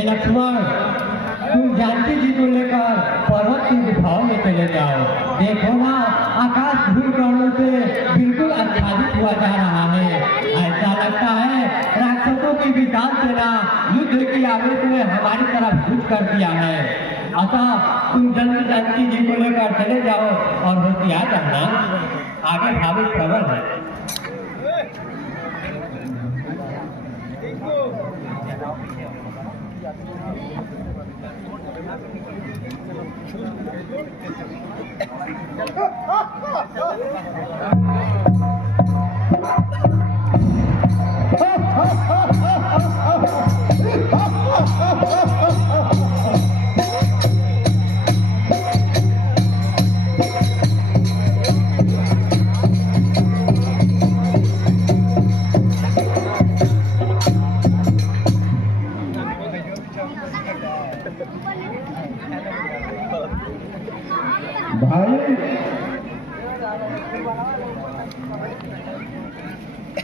हे लक्ष्मण, तुम जानकी जी को लेकर पर्वत की गुफाओं में चले जाओ। देखो ना, आकाश धूल कणों से बिल्कुल आच्छादित हुआ जा रहा है। ऐसा लगता है राक्षसों की विशाल सेना युद्ध की आवेश में हमारी तरफ कूच कर दिया है। अतः तुम जल्दी जानकी जी को लेकर चले जाओ और होशियार रहना, आगे भावी प्रबल है।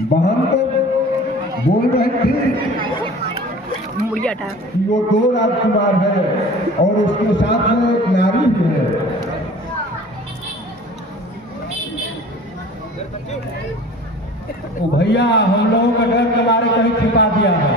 बहन तो बोल रहे थे कि वो 2 राजकुमार है और उसके साथ में एक नारी भी है। ओ भैया, हम लोगों का डर के मारे कहीं छिपा दिया है।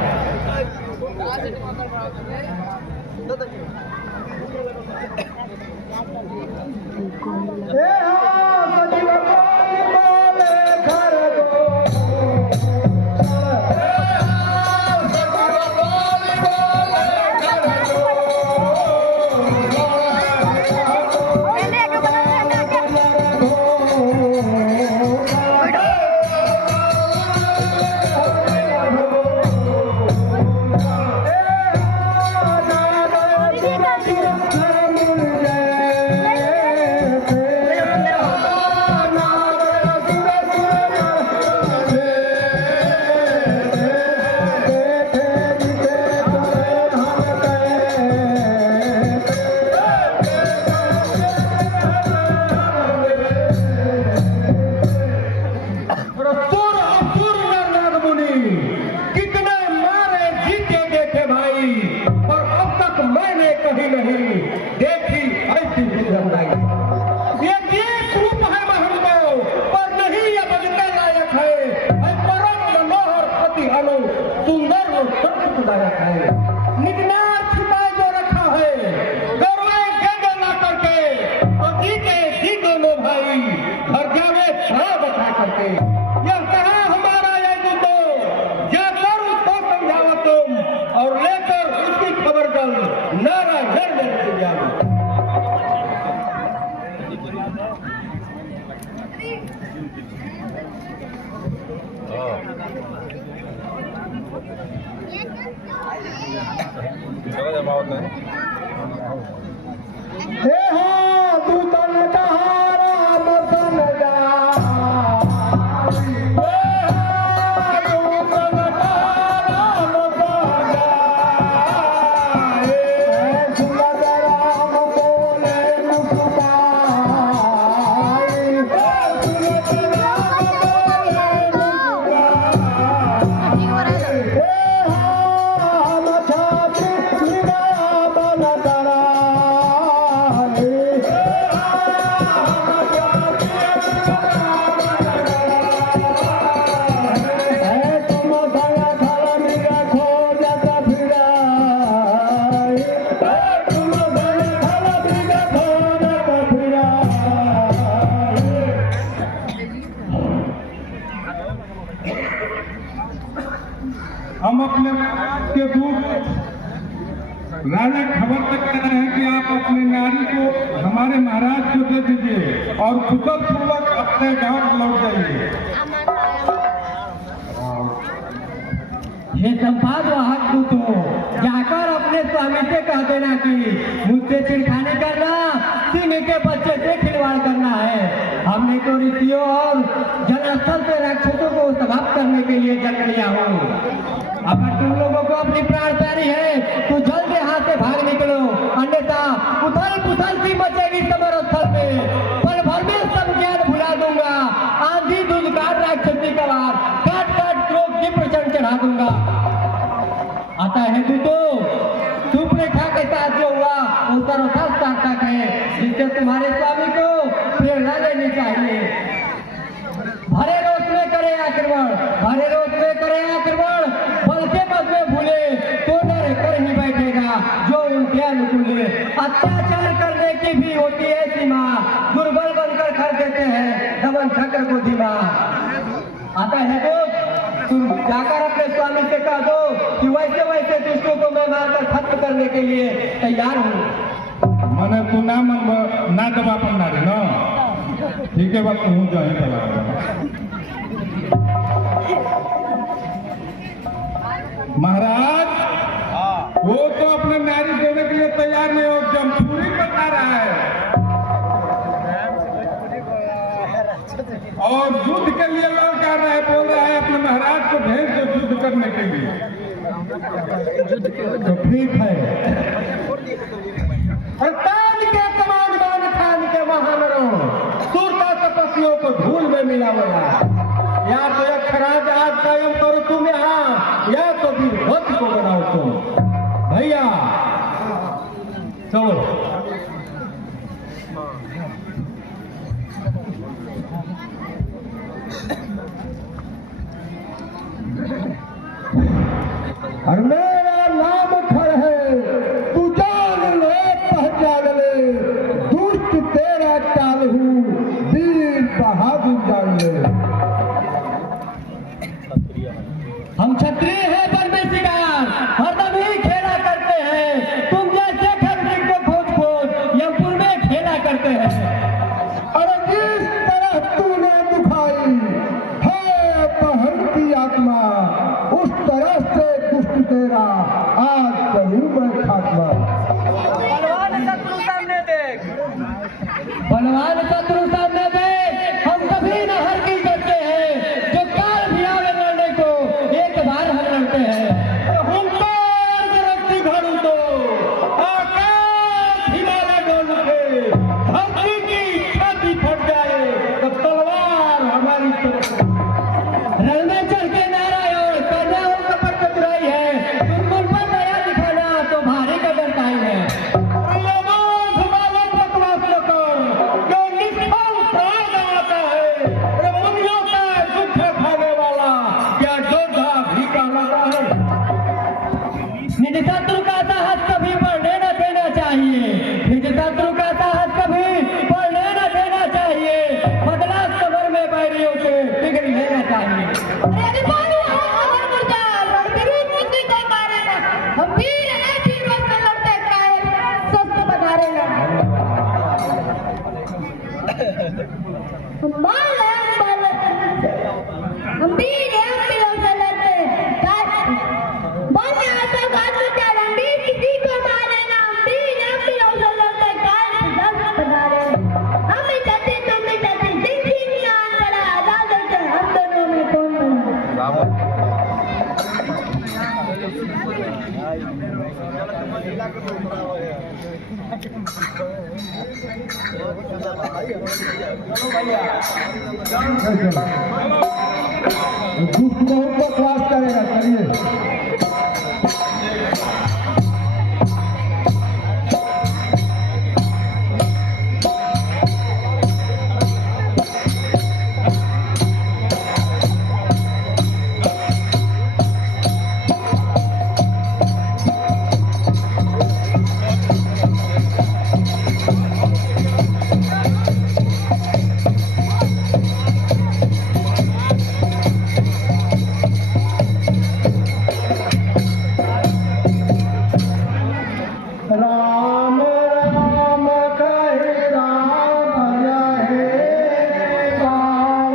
हम अपने के दूत राजा खबर तक कर रहे हैं कि आप अपनी नारी को हमारे महाराज को दे दीजिए और कुशल पूर्वक अपने गांव लौट जाइए। ये संवाद वाहक दूतों, जाकर अपने स्वामी से कह देना कि मुझसे छिड़खानी करना, सिंह के बच्चे से खिलवाड़ करना है। हमने तो ऋषियों और जलस्थल से राक्षसों को समाप्त करने के लिए जन्म लिया हूँ। अगर तुम लोगों को अपनी प्राण प्यारी है तो जल्द यहाँ से भाग निकलो, अन्यथा उथल पुथल सी मचेगी समर स्थल में। पल भर में सब ज्ञान भुला दूंगा, आंधी धुंधकार राक्षसी का वार काट काट क्रोध की प्रचंड चढ़ा दूंगा। आता है दूतों, सर्वथा सार्थक है, जिससे तुम्हारे स्वामी को प्रेरणा लेनी चाहिए। भरे रोष में करे आक्रमण, भरे रोष में करे आक्रमण, बल के मत में भूले तो डर कर ही बैठेगा जो उनके अनुकूल है। अत्याचार करने की भी होती है सीमा, दुर्बल बनकर कर देते हैं दमन चक्र को धीमा। आता है तो तुम जाकर अपने स्वामी से कह दो कि वैसे वैसे दुष्टों को मैं मारकर खत्म करने के लिए तैयार हूँ। मैंने तू ना मन ना दबा पड़ना रे ना, ठीक है बात तू जाए महाराज। वो तो अपने नारी देने के लिए तैयार नहीं हो, जमपूरी बता रहा है और युद्ध के लिए लड़का रहा है, बोल रहा है अपने महाराज को भेज दो युद्ध करने के लिए। तो ठीक है, तान के कमांडमान खान के महानरों, सूरता तपस्वियों को धूल में मिलाओगा। या तो यक्षराज आज कायम करो तुम यहाँ, या तो फिर भक्त को बनाओ तुम। भैया चलो। और मेरा नाम खर है, तू जान ले पहचान ले, दुष्ट तेरा चाल हूँ, वीर बहादुर जान ले। हम क्षत्रिय हैं वन में शिकार, हरदम ही खेला करते हैं, तुम जैसे खरसिंह को खोज खोज यमपुर में खेला करते हैं। और जिस तरह तूने दुखाई है बहन की आत्मा, उस तरह से दुष्ट तेरा आज करूं मैं खात्मा। बलवान शत्रु सामने देख, बलवान शत्रु सामने देख, हम कभी न हर की करते हैं, जो काल भी आवे लड़ने को एक बार हम लड़ते हैं। हम पर रस्सी घड़ू दो, आकाश हिमालय डोल उठे, धरती की छाती फट जाए, तब तलवार हमारी तरफ। रण में चढ़ के नारायण करना हो कपट चतुराई है, तुम पर दया दिखाना तो भारी कदरताई है। जो निष्फल प्राण आता है, मुनियों का दुख खाने वाला क्या जोधा भी कहलाता है। निज शत्रु का साहस कभी बढ़ने न देना चाहिए, निज शत्रु का साहस कभी बढ़ने न देना चाहिए, बदला कमर में बैरियों से बिगड़ लेना चाहिए। हम वीर हैं, वीरों से लड़ते कायर, स्वस्थ बना रहे हम वीर हैं, वीरों से लड़ते कायर, बोलने आता गाज विचार, हम वीर किसी को मारे ना, हम वीर हैं, वीरों से लड़ते कायर, स्वस्थ बना रहे। हम ही चाहते तुम ही चाहते, जिंदगी ना बड़ा आजाद है, हम दोनों में कौन बड़ा। दुष्ट बहुत बकवास करेगा, चलिए।